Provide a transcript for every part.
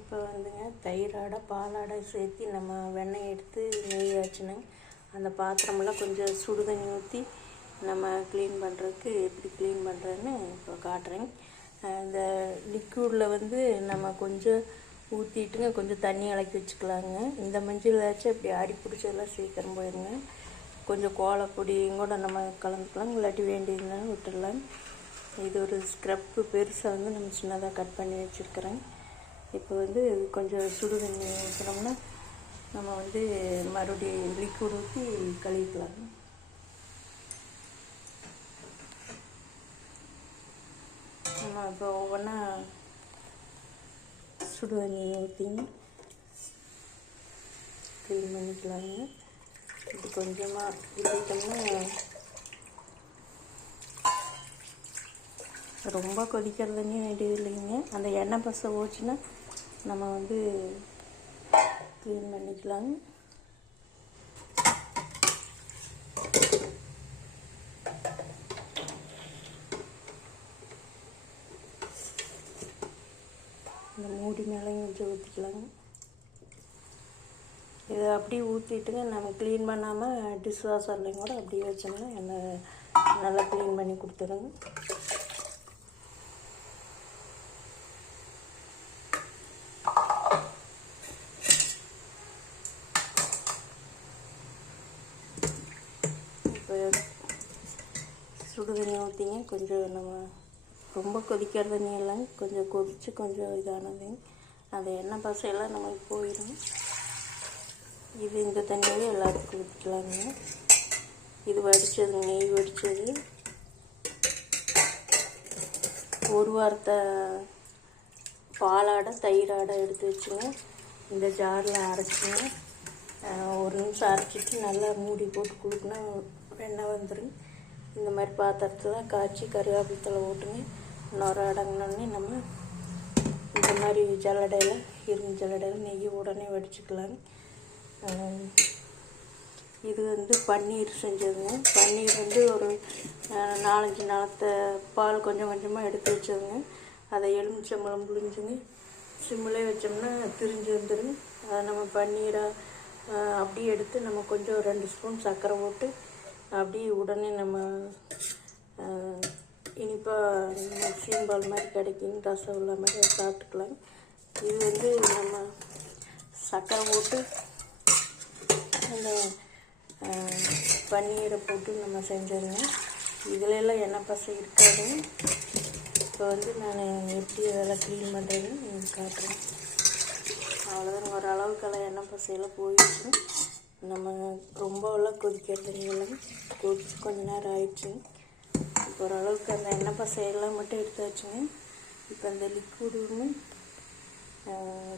இப்போ வந்துங்க தயிராடை பாலாடை சேர்த்து நம்ம வெண்ணெய் எடுத்து நெய் ஆச்சுனுங்க. அந்த பாத்திரமெல்லாம் கொஞ்சம் சுடு தண்ணி ஊற்றி நம்ம க்ளீன் பண்ணுறதுக்கு எப்படி க்ளீன் பண்ணுறதுன்னு இப்போ காட்டுறேங்க. இந்த லிக்யூடில் வந்து நம்ம கொஞ்சம் ஊற்றிட்டுங்க கொஞ்சம் தண்ணி இலக்கி வச்சுக்கலாங்க. இந்த மஞ்சள் ஆச்சு அப்படி ஆடி பிடிச்சதெல்லாம் சீக்கிரம் போயிடுங்க. கொஞ்சம் கோலப்பொடியும் கூட நம்ம கலந்துக்கலாம், இல்லாட்டி வேண்டியதுன்னா விட்டுடலாம். இது ஒரு ஸ்க்ரப்பு பெருசாக வந்து நம்ம சின்னதாக கட் பண்ணி வச்சுருக்கிறேன். இப்போ வந்து கொஞ்சம் சுடு தண்ணி ஊற்றினோம்னா நம்ம வந்து மறுபடியும் லிக்விட் ஊற்றி கழுவிக்கலாம். நம்ம இப்போ ஒவ்வொன்றா சுடு தண்ணி ஊற்றிங்க க்ளீன் பண்ணிக்கலாங்க. இது கொஞ்சமாக ஊற்றிட்டோம்னா ரொம்ப கொதிக்கிற தண்ணி வேண்டியது இல்லைங்க. அந்த எண்ணெய் பசை ஓச்சுன்னா நம்ம வந்து க்ளீன் பண்ணிக்கலாம். இந்த மூடி மேலேயும் கொஞ்சம் ஊற்றிக்கலாங்க. இதை அப்படியே ஊற்றிட்டுங்க நம்ம க்ளீன் பண்ணாமல் டிஷ் வாஷர்லையும் கூட அப்படியே வச்சோம்னா எண்ணெய் நல்லா க்ளீன் பண்ணி கொடுத்துருங்க. இப்போ சுடு தண்ணி ஊற்றிங்க கொஞ்சம் நம்ம ரொம்ப கொதிக்கிற தண்ணி இல்லைங்க, கொஞ்சம் கொதித்து கொஞ்சம் இதானதுங்க. அந்த எண்ணெய் பசையெல்லாம் நம்மளுக்கு போயிடும். இது இந்த தண்ணியே எல்லாத்துக்கும் ஊற்றிக்கலாங்க. இது வடித்தது நெய் வடித்தது ஒரு வாரத்தை பாலாடை தயிராடை எடுத்து வச்சுங்க இந்த ஜாரில் அரைச்சிங்க. ஒரு நிமிஷம் அரைச்சிட்டு நல்லா மூடி போட்டு குளுக்குனா வெண்ணெய் வந்துடும். இந்த மாதிரி பாத்திரத்தில் காய்ச்சி கருவேப்பிலை ஓட்டுங்க. இன்னொரு அடங்கினோடனே நம்ம இந்த மாதிரி ஜல்லடையில் இரும்பு ஜல்லடையில் நெய் உடனே வடிச்சுக்கலாங்க. இது வந்து பன்னீர் செஞ்சதுங்க. பன்னீர் வந்து ஒரு 4-5 நாளத்தை பால் கொஞ்சம் கொஞ்சமாக எடுத்து வச்சதுங்க. அதை எலுமிச்சம்பழம் புழிஞ்சுங்க சிம்மிலே வச்சோம்னா திரிஞ்சு வந்துடும். அதை நம்ம பன்னீராக அப்படியே எடுத்து நம்ம கொஞ்சம் 2 ஸ்பூன் சர்க்கரை போட்டு அப்படியே உடனே நம்ம இனிப்பாக சீம்பால் மாதிரி கிடைக்கும், ரசகுல்லா மாதிரி சாப்பிட்டுக்கலாம். இது வந்து நம்ம சர்க்கரை போட்டு அந்த பன்னீரை போட்டு நம்ம செஞ்சோங்க. இதிலெல்லாம் எண்ணெய் பசை இருக்காது. இப்போ வந்து நான் எப்படி அதெல்லாம் க்ளீன் பண்ணுறதுன்னு காட்டுறேன். அவ்வளோதான், ஓரளவுக்கெல்லாம் எண்ணெய் பசையெல்லாம் போயிடுச்சு. நம்ம ரொம்பலாம் கொதிக்கிற தண்ணியெல்லாம் கொதிச்சு கொஞ்ச நேரம் ஆயிடுச்சு. இப்போ ஓரளவுக்கு அந்த எண்ணெய் பசையெல்லாம் மட்டும் எடுத்தாச்சுங்க. இப்போ அந்த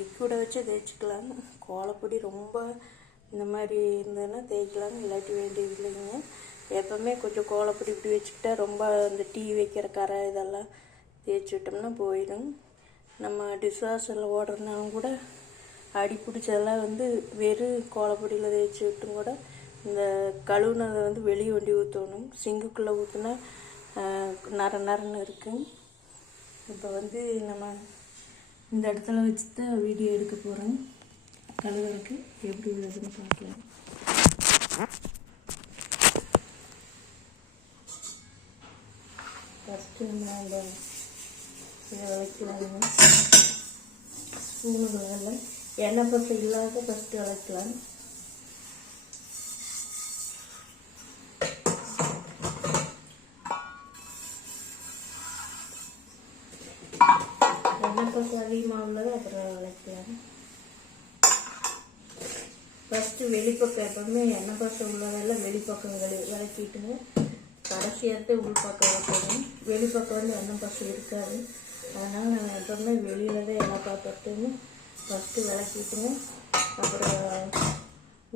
லிக்விடை வச்சு தேய்ச்சிக்கலாம். கோலப்பொடி ரொம்ப இந்த மாதிரி இருந்ததுன்னா தேய்க்கலாங்க, இல்லாட்டி வேண்டியது இல்லைங்க. எப்போவுமே கொஞ்சம் கோலப்பொடி இப்படி வச்சுக்கிட்டா ரொம்ப இந்த டீ வைக்கிற கரை இதெல்லாம் தேய்ச்சி விட்டோம்னா போயிடும். நம்ம டிஷ் வாஷரில் ஓடுறதுனாலும் கூட அடி பிடிச்சதெல்லாம் வந்து வெறும் கோலப்பொடியில் தேய்ச்சி விட்டும் கூட இந்த கழுவுனதை வந்து வெளியே வண்டி ஊற்றணும். சிங்குக்குள்ளே ஊற்றுனா நரன்னு இருக்குங்க. இப்போ வந்து நம்ம இந்த இடத்துல வச்சு தான் வீடியோ எடுக்க போகிறோம். கழுவுறதுக்கு எப்படி உள்ளதுன்னு பார்க்கலாம். ஃபஸ்ட்டு நம்ம அந்த இதை விளக்கலாங்க. ஸ்பூனுகளெல்லாம் எண்ணெய் பசை இல்லாத ஃபஸ்ட்டு விளக்கலாம். எண்ணெய் பசை அதிகமாக உள்ளது அப்புறம் விளக்கலாம். ஃபஸ்ட்டு வெளிப்பக்கம் எப்பவுமே எண்ணெய் பசை உள்ளதெல்லாம் வெளிப்பக்கம் விளக்கிட்டுங்க. கடைசியாகத்தே உள்பக்கம் வைக்கணும். வெளிப்பக்கம் வந்து எண்ணெய் பசை இருக்காது. அதனால் நான் எப்பவுமே வெளியில் தான் எண்ணெய் பாத்திரத்தையும் ஃபஸ்ட்டு விளக்கிட்டுங்க. அப்புறம்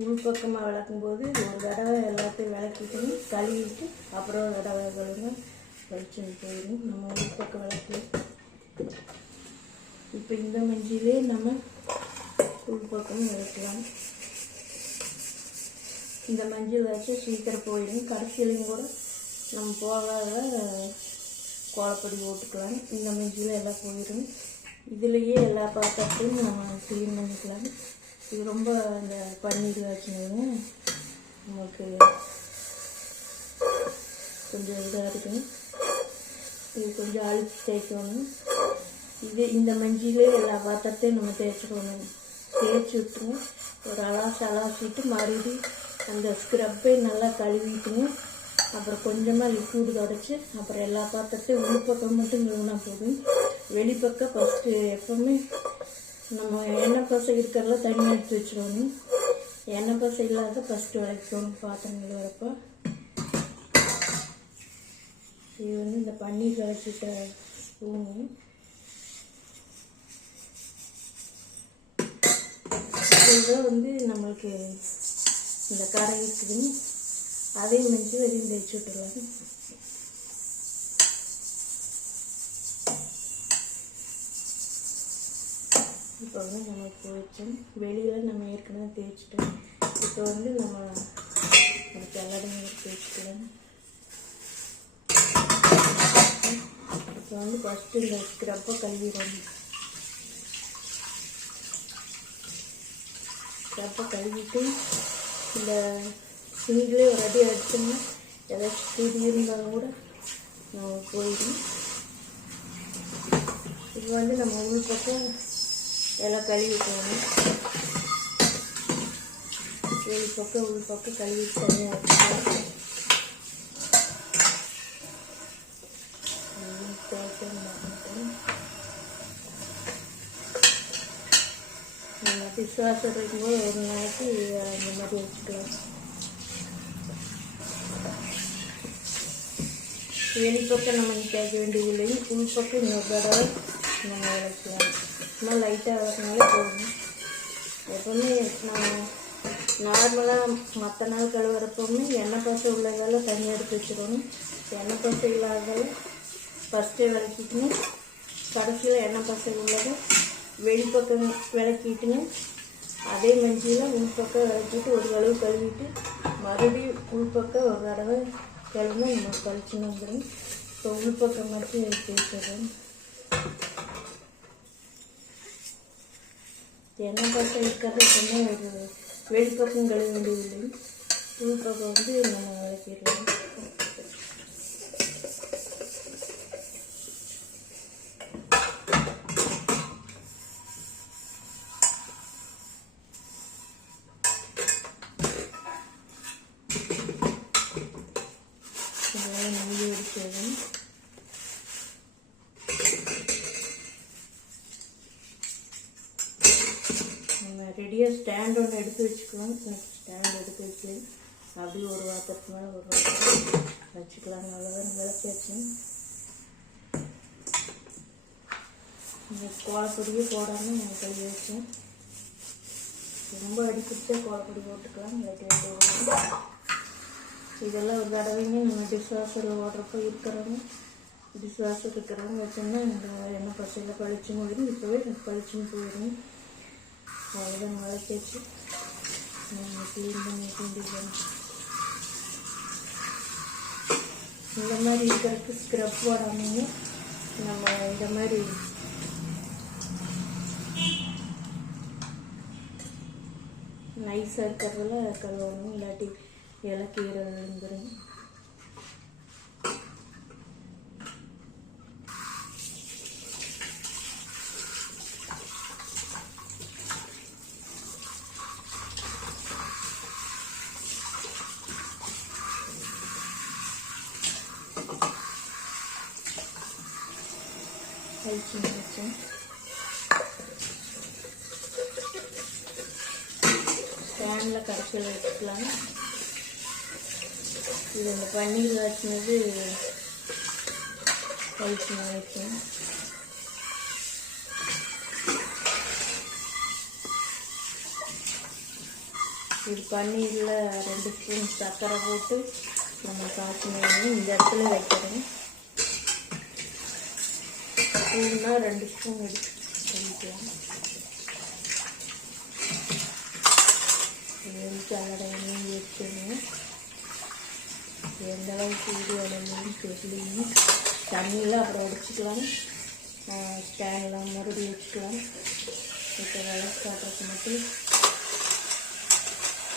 உள்பக்கமாக விளக்கும்போது ஒரு தடவை எல்லாத்தையும் விளக்கிட்டுங்க கழுவிட்டு அப்புறம் ஒரு தடவை கழுவுங்க வெளிச்சம் போயிடும். நம்ம உள்பக்கம் விளக்கு. இப்போ இந்த மஞ்சிலே நம்ம உள்பக்கமும் விளக்கலாம். இந்த மஞ்சள் வச்சு சீக்கிரம் போயிடும். கடைசியிலையும் கூட நம்ம போகாத கோலப்பொடி போட்டுக்கலாம். இந்த மஞ்சள் எல்லாம் போயிடும். இதுலேயே எல்லா பாத்திரத்தையும் நம்ம க்ளீன் பண்ணிக்கலாம். இது ரொம்ப இந்த பன்னீர் காய்ச்சினதுங்க நமக்கு கொஞ்சம் இதாக இருக்குங்க. இது கொஞ்சம் அழுத்தி தேய்க்கணும். இந்த மஞ்சிலே எல்லா பாத்திரத்தையும் நம்ம தேய்ச்சிக்கணும். தேய்ச்சி விட்டுருங்க. ஒரு அலாசிட்டு மறுபடியும் அந்த ஸ்க்ரப்பை நல்லா கழுவிட்டுங்க. அப்புறம் கொஞ்சமாக லிக்விட் தொடச்சி அப்புறம் எல்லா பாத்திரத்தையும் உள்பக்கம் மட்டும் கழுவினா போதும். வெளிப்பக்கம் ஃபஸ்ட்டு எப்போவுமே நம்ம எண்ணெய் பசை இருக்கிறதுல தனியாக எடுத்து வச்சுக்கணும். எண்ணெய் பசை இல்லாத ஃபஸ்ட்டு விளக்கணும் பாத்திரங்கள் வரப்போ. இது இந்த பன்னீர் கலச்சிட்ட ஸ்பூனு. இதுதான் நம்மளுக்கு இந்த கரை இருக்குதுன்னு அதே மஞ்சள் அதையும் தேய்ச்சி விட்டுருவாங்க. இப்போ நம்மளுக்கு போயிடுச்சோம். வெளியில் நம்ம ஏற்கனவே தேய்ச்சிட்டோம். இப்போ நம்ம எல்லாத்தையும் தேய்ச்சிக்கலாம். இப்போ ஃபஸ்ட்டு இந்த ஸ்க்ரப்பை கழுவிடணும். ஸ்க்ரப்பை கழுவிட்டு இந்த சிங்கிலே ஒரு அடி அடிச்சோம்னா ஏதாச்சும் துடி இருந்தாலும் கூட நம்ம போயிடும். இது நம்ம உள் பக்கம் எல்லாம் கழுவி போகணும். வெளி பக்கம் உள் பக்கம் கழுவி தனியாக வச்சுக்கலாம். நம்ம விசுவாசம் இருக்கும்போது ஒரு நாளைக்கு அந்த மாதிரி வச்சுக்கலாம். வெளிப்பக்கம் நம்ம தேய்க்க வேண்டியதில்லைங்க. உள்பக்கம் இன்னொரு தடவை நம்ம விளக்கலாம். சும்மா லைட்டாக வரனாலே போடணும். எப்போவுமே நான் நார்மலாக மற்ற நாள் கழுவுறப்பவுமே எண்ணெய் பசை உள்ளதெல்லாம் தனியாக எடுத்து வச்சுக்கணும். எண்ணெய் பசை இல்லாததெல்லாம் ஃபஸ்ட்டே விளக்கிட்டுங்க. கடைசியில் எண்ணெய் பசை உள்ளதை வெளிப்பக்கம் விளக்கிட்டுங்க. அதே மஞ்சியில் உள்பக்கம் விளக்கிட்டு ஒரு கழுவு கழுவிட்டு மறுபடியும் உள்பக்கம் ஒரு தடவை கழுவுனா நம்ம கழிச்சுன்னு வந்துடும். இப்போ உள்பக்கம் மட்டும் தேய்ச்சிடுறோம். எண்ணெய் பசை இருக்கிறது எப்பவுமே ஒரு வெளிப்பக்கம் கழுவ வேண்டியதில்லை. உள்பக்கம் நம்ம விளக்கிடலாம். நெய் எடுத்துடும். நம்ம ரெடியாக ஸ்டாண்ட் ஒன்று எடுத்து வச்சுக்கலாம். ஸ்டாண்ட் எடுத்து வச்சு அப்படியே ஒரு வாரத்துக்கு மேலே ஒரு வாரம் வச்சுக்கலாம். அவ்வளோதான் விளக்காச்சு. இந்த கோலப்பொடியே போடாமல் நான் கழுவி வச்சேன். ரொம்ப அடிப்பிடிச்சா கோலப்பொடி போட்டுக்கலாம். இல்லாட்டி இதெல்லாம் ஒரு தடவைங்க நம்ம டிஷ்வாஷர் ஓடுறப்போ இருக்கிறவங்க வச்சோம்னா இந்த எண்ணெய் பசையில் பழிச்சுன்னு போயிடும். இப்போவே பழிச்சுன்னு போயிடும். அவ்வளோதான் வளர்ச்சி நம்ம க்ளீன் பண்ணி வேண்டியது. இந்த மாதிரி இருக்கிறதுக்கு ஸ்க்ரப் போடாமல் நம்ம இந்த மாதிரி நைஸாக இருக்கிறதுல கழுவணும். இல்லாட்டி இலக்கீரை விழுந்துடும். கழிச்சு வச்சேன். ஸ்டாண்டில் கடைசியில் வச்சுக்கலாம். இது இந்த பன்னீர் காய்ச்சினது கழிச்சு வச்சேன். இது பன்னீரில் 2 ஸ்பூன் சர்க்கரை போட்டு நம்ம காய்ச்சினது இந்த இடத்துல வைக்கிறோம். ஸ்பூன்னா 2 ஸ்பூன் எடுத்து பண்ணிக்கலாம். அலடை எண்ணெய் வச்சுக்கணும். எந்த அளவுக்கு வீடியோவில் தெரியலைங்க. தண்ணியில் அப்புறம் உடைச்சிக்கலாம். ஸ்டாண்ட்லாம் மறுபடி வச்சுக்கலாம். இப்போ விளக்கு காட்டுறதுக்கு மட்டும்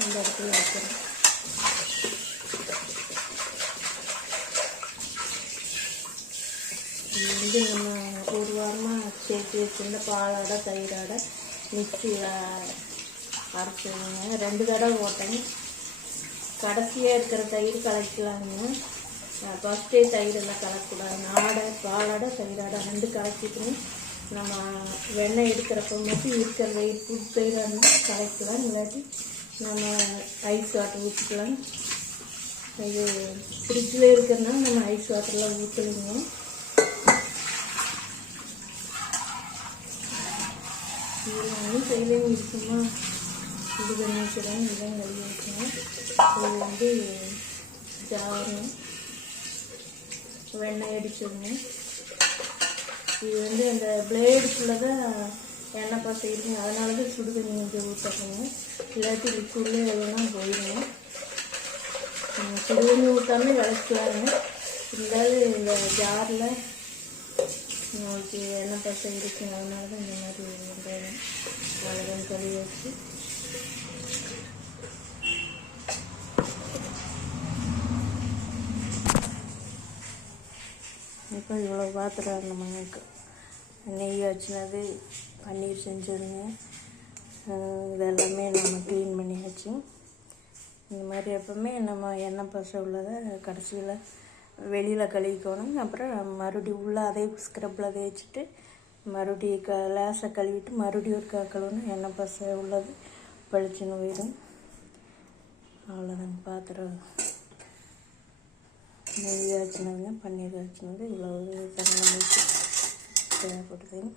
இந்த இடத்துல வைக்கிறேன். இது நம்ம ஒரு வாரமாக சேர்த்து வச்சுருந்த பாலாடை தயிராடை மிக்சியில் அரைச்சிடுங்க. 2 தடவை ஓட்டேங்க. கடைசியாக இருக்கிற தயிர் கலக்கலாங்க. ஃபஸ்ட்டே தயிரெல்லாம் கலக்கக்கூடாது. பாலாடை தயிராடை 2 கலக்கிக்கணும். நம்ம வெண்ணெய் எடுக்கிறப்ப மட்டும் இருக்கிற வெயிட் புது தயிராக இருந்தால் கலக்கலாம். இல்லாட்டி நம்ம ஐஸ் வாட்டர் ஊற்றிக்கலாம். இது ஃப்ரிட்ஜில் இருக்கிறதுனால நம்ம ஐஸ் வாட்டர்லாம் ஊற்றுவீங்க. இதில் கையிலையும் இருக்குமா இது பண்ணி வைக்கிறேன். இதெல்லாம் கழுவி வைக்கணும். இது ஜாரு வெண்ணெய் அடிச்சிடங்க. இது அந்த பிளேடுக்குள்ளே தான் எண்ணெய் பாசை இருக்குங்க. அதனால தான் சுடு தண்ணி கொஞ்சம் ஊற்றணுங்க. இல்லாட்டி லிக்விட்ல எதுனா போயிடுங்க. சுடு தண்ணி ஊற்றாமல் விளக்கலாங்க. இருந்தாலும் இந்த ஜாரில் உங்களுக்கு எண்ணெய் பாசை இருக்குங்க. அதனால தான் இந்த மாதிரி வெங்காயம் அவ்வளோதான் கழுவி வச்சு இப்போ இவ்வளோ பாத்திரம் நம்ம நெய் வச்சுனது பன்னீர் செஞ்சதுங்க. இதெல்லாமே நம்ம க்ளீன் பண்ணியாச்சு. இந்த மாதிரி எப்போவுமே நம்ம எண்ணெய் பசை உள்ளதை கடைசியில் வெளியில் கழுவிக்கணும். அப்புறம் மறுபடியும் உள்ளே அதே ஸ்க்ரப்பில் தேய்ச்சிட்டு மறுபடியும் லேசாக கழுவிட்டு மறுபடியும் ஒரு கழுவுனா எண்ணெய் பசை உள்ளது பளிச்சுன்னு போயிடும். அவ்வளோதாங்க. பாத்திரம் நெய் காய்ச்சினதுங்க, பன்னீர் காய்ச்சினது இவ்வளோ தண்ணி தேவைப்படுதுங்க.